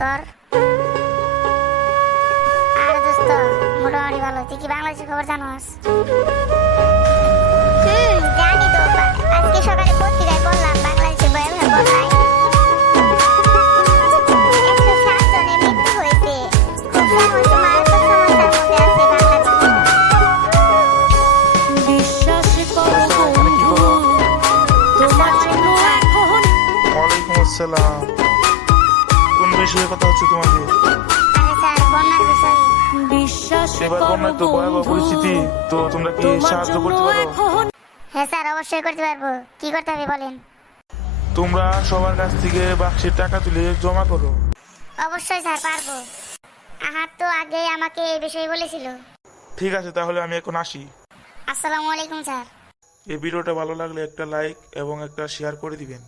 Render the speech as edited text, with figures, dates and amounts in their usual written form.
তোর? আর দোস্ত মোটামুটি ভালো। তুই কি বাংলাদেশের খবর জানোস? জানি তো। আজকে সকালে পত্রিকায় পড়লাম বাংলাদেশে ভয়াবহ বন্যায় 107 জনের মৃত্যু হয়েছে। খুব সমস্যা, মারাত্মক সমস্যার মধ্যে আছে বাংলাদেশ। বিশ্বাস করো বন্ধু, তোমার জন্য এখন। ওয়ালাইকুম আসসালাম। কোন বিষয়ে কথা হচ্ছে তোমাদের? আরে স্যার, বন্যার বিষয়ে। বিশ্বাস এবার করো বন্যায় তো ভয়াবহ বন্ধু, পরিস্থিতি, তো তোমরা কি তোমার সাহায্য জন্য করতে পারো? এখন। হ্যাঁ স্যার, অবশ্যই করতে পারবো। কি করতে হবে বলেন? তোমরা সবার কাছ থেকে বাক্সের টাকা তুলে জমা করো। অবশ্যই স্যার, পারবো। আহার তো আগে আমাকে এই বিষয়ে বলেছিল। ঠিক আছে, তাহলে আমি এখন আসি। আসসালামু আলাইকুম স্যার। এই ভিডিওটা ভালো লাগলে একটা লাইক এবং একটা শেয়ার করে দিবেন।